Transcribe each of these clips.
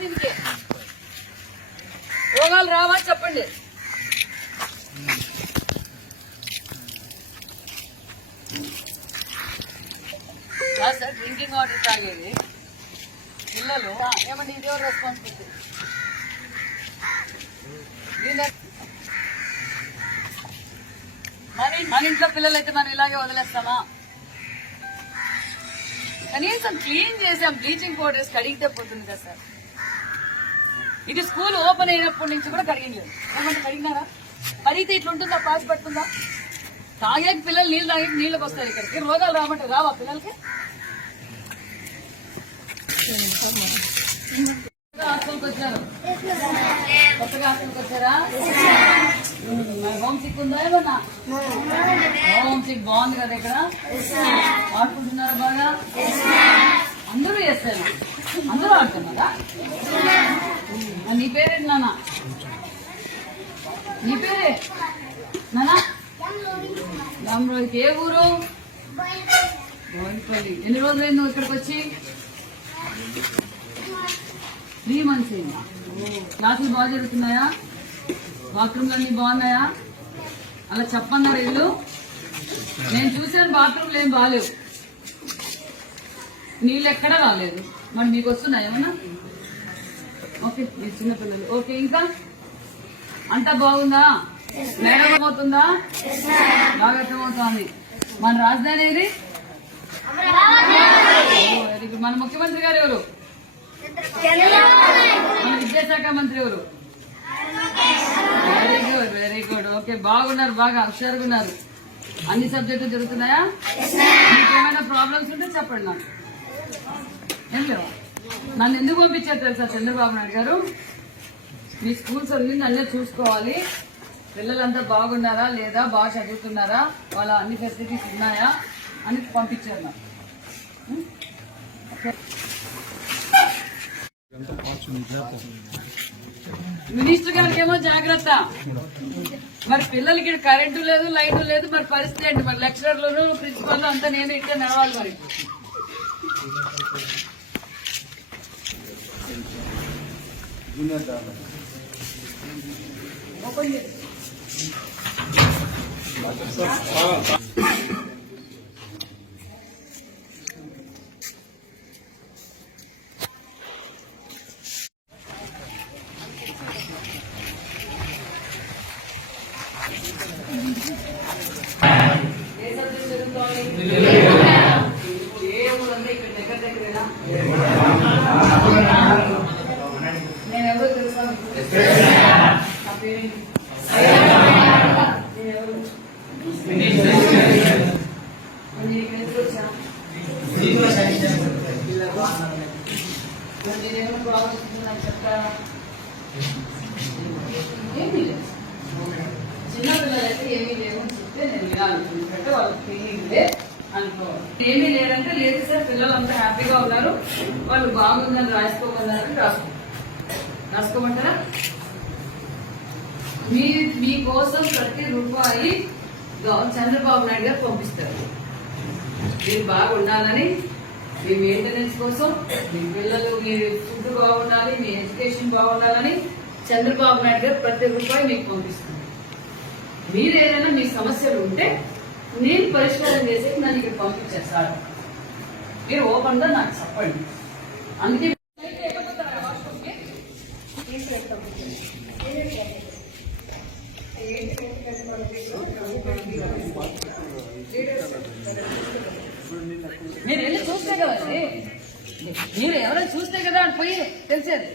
దీనికి రోగాలు రావా చెప్పండి. సార్ డ్రింకింగ్ వాటర్ తాగేది పిల్లలు ఏమంటే ఇది ఎవరు రెస్పాన్సిబిలిటీ? మన ఇంట్లో పిల్లలు అయితే మనం ఇలాగే వదిలేస్తామా? కనీసం క్లీన్ చేసాం, బ్లీచింగ్ పౌడర్స్ కడిగితే పోతుంది కదా సార్. ఇది స్కూల్ ఓపెన్ అయినప్పటి నుంచి కూడా కడిగలేదు. ఏమంటే కడిగినారా? కడిగితే ఇట్లుంటుందా? పాస్ పడుతుందా? తాగే పిల్లలు నీళ్ళు తాగే నీళ్ళకి వస్తారు. ఇక్కడికి రోగాలు రామంటే రావా పిల్లలకి? హాస్టల్కి వచ్చారు, కొత్తగా హాస్టల్కి వచ్చారా? హోమ్ సిక్ ఉందా? ఏమన్నా హోమ్ సిక్ బాగుంది కదా ఇక్కడ? ఆడుకుంటున్నారా బాగా? అందరూ చేస్తారు, అందరూ ఆడుతున్నారా? నీ పేరేంటి నాన్న? నీ పేరే నాన్న? రామరోహిత్. ఏ ఊరు? బోయినపల్లి. ఎన్ని రోజులైంది నువ్వు ఇక్కడికి వచ్చి? 3 months అయింది. క్లాసులు బాగా జరుగుతున్నాయా? బాత్రూమ్లు అన్ని బాగున్నాయా? అలా చెప్పన్నారు ఇల్లు. నేను చూసాను బాత్రూమ్లు ఏం బాగాలేవు, నీళ్ళు ఎక్కడా రాలేదు. మరి మీకు వస్తున్నాయి ఏమన్నా? ఓకే, మీరు చిన్నపిల్లలు. ఓకే, ఇంకా అంతా బాగుందా? మేడం అవుతుందా? బాగా అర్థమవుతోంది. మన రాజధాని ఏది? Very good. మన ముఖ్యమంత్రి గారు ఎవరు? మన విద్యాశాఖ మంత్రి ఎవరు? Very good, very good. Okay, బాగున్నారు, బాగా హుషారుగా ఉన్నారు. అన్ని సబ్జెక్టులు జరుగుతున్నాయా? మీకు ఏమైనా ప్రాబ్లమ్స్ ఉంటే చెప్పండి నాకు. ఏం లేవా? నన్ను ఎందుకు పంపించారు తెలుసా చంద్రబాబు నాయుడు గారు? మీ స్కూల్స్ అన్ని నన్నే చూసుకోవాలి, పిల్లలంతా బాగున్నారా లేదా, బాగా చదువుతున్నారా, వాళ్ళ అన్ని ఫెసిలిటీస్ ఉన్నాయా అని పంపించారు నాకు. మినిస్టర్ గారికి ఏమో జాగ్రత్త. మరి పిల్లలకి కరెంటు లేదు, లైట్ లేదు, మరి పరిస్థితి ఏంటి? మరి లెక్చరర్లు ప్రిన్సిపల్ అంతా నేను ఇట్లా నడవాలి. మరి ఓపెన్ చేసి నేనెవరో తెలుసా? నా పేరేంటి? నేనెవరు? నేనేమైనా ప్రాబ్లమ్స్ నాకు చెప్తారా? ఏమీ లేదు. చిన్నపిల్లలైతే ఏమీ లేవు అని చెప్తే నేను వినాలి. ఎందుకంటే వాళ్ళకి ఫీలింగ్ లే అనుకోవాలి. ఏమీ లేదంటే లేదు సార్, పిల్లలు అంతా హ్యాపీగా ఉన్నారు, వాళ్ళు బాగుందని రాసుకోమన్నారని రాసుకోమంటారా? మీకోసం ప్రతి రూపాయి చంద్రబాబు నాయుడు గారు పంపిస్తారు. మీరు బాగా ఉండాలని, మీ మెయింటెనెన్స్ కోసం, మీ పిల్లలు, మీ ఫుడ్ బాగుండాలి, మీ ఎడ్యుకేషన్ బాగుండాలని చంద్రబాబు నాయుడు గారు ప్రతి రూపాయి మీకు పంపిస్తారు. మీరు ఏదైనా మీ సమస్యలు ఉంటే నేను పరిష్కారం చేసేది నన్ను ఇక్కడ పంపించేస్తాను. మీరు ఓపెన్ గా నాకు చెప్పండి. అందుకే మీరు వెళ్ళి చూస్తే కదండి, మీరు ఎవరైనా చూస్తే కదా అని పోయి తెలిసేది.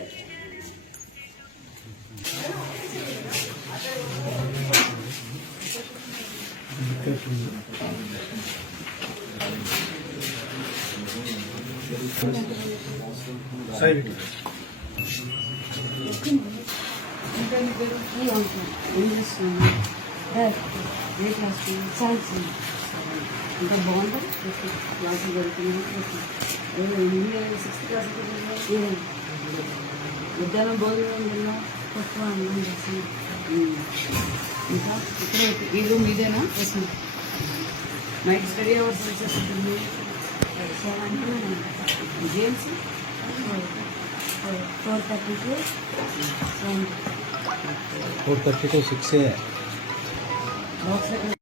ఇంకా బాగుంటుంది. క్లాసులు జరుగుతున్నాయి. 6th క్లాస్ మధ్యాహ్నం భోజనం తిన్నా, తక్కువ అన్నం చేసి. ఇంకా ఇక్కడ ఈ రూమ్ ఇదేనా? నైట్ స్టడీ అవర్స్ వచ్చేస్తుంది. Games 4:30 to 7. 4:30 to 6 box